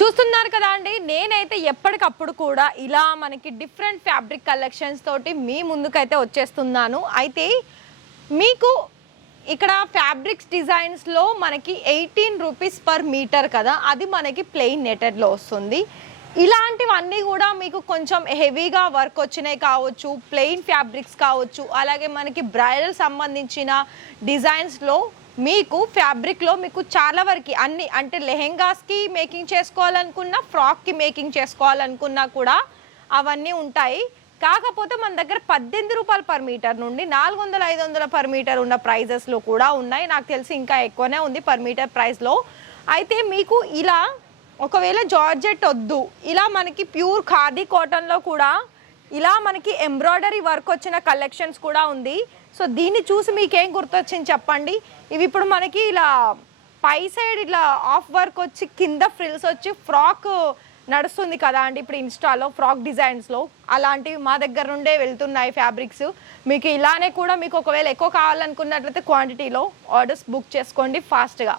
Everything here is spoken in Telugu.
చూస్తున్నారు కదా అండి, నేనైతే ఎప్పటికప్పుడు కూడా ఇలా మనకి డిఫరెంట్ ఫ్యాబ్రిక్ కలెక్షన్స్ తోటి మీ ముందుకైతే వచ్చేస్తున్నాను. అయితే మీకు ఇక్కడ ఫ్యాబ్రిక్స్ డిజైన్స్లో మనకి 18 రూపీస్ పర్ మీటర్ కదా, అది మనకి ప్లెయిన్ నెటెడ్లో వస్తుంది. ఇలాంటివన్నీ కూడా మీకు కొంచెం హెవీగా వర్క్ వచ్చినాయి కావచ్చు, ప్లెయిన్ ఫ్యాబ్రిక్స్ కావచ్చు, అలాగే మనకి బ్రైడల్ సంబంధించిన డిజైన్స్లో మీకు ఫ్యాబ్రిక్లో మీకు చాలా వరకు అన్ని అంటే లెహెంగాస్కి మేకింగ్ చేసుకోవాలనుకున్నా, ఫ్రాక్కి మేకింగ్ చేసుకోవాలనుకున్నా కూడా అవన్నీ ఉంటాయి. కాకపోతే మన దగ్గర 18 రూపాయలు పర్ మీటర్ నుండి 400, 500 పర్ మీటర్ ఉన్న ప్రైజెస్లో కూడా ఉన్నాయి. నాకు తెలిసి ఇంకా ఎక్కువనే ఉంది పర్ మీటర్ ప్రైస్లో. అయితే మీకు ఇలా ఒకవేళ జార్జెట్ వద్దు, ఇలా మనకి ప్యూర్ ఖాదీ కాటన్లో కూడా ఇలా మనకి ఎంబ్రాయిడరీ వర్క్ వచ్చిన కలెక్షన్స్ కూడా ఉంది. సో దీన్ని చూసి మీకేం గుర్తొచ్చింది చెప్పండి. ఇవి ఇప్పుడు మనకి ఇలా పై సైడ్ ఇట్లా ఆఫ్ వర్క్ వచ్చి కింద ఫ్రిల్స్ వచ్చి ఫ్రాక్ నడుస్తుంది కదా అండి ఇప్పుడు ఇన్స్టాలో ఫ్రాక్ డిజైన్స్లో, అలాంటివి మా దగ్గర నుండే వెళ్తున్నాయి ఫ్యాబ్రిక్స్. మీకు ఇలానే కూడా మీకు ఒకవేళ ఎక్కువ కావాలనుకున్నట్లయితే క్వాంటిటీలో ఆర్డర్స్ బుక్ చేసుకోండి ఫాస్ట్గా.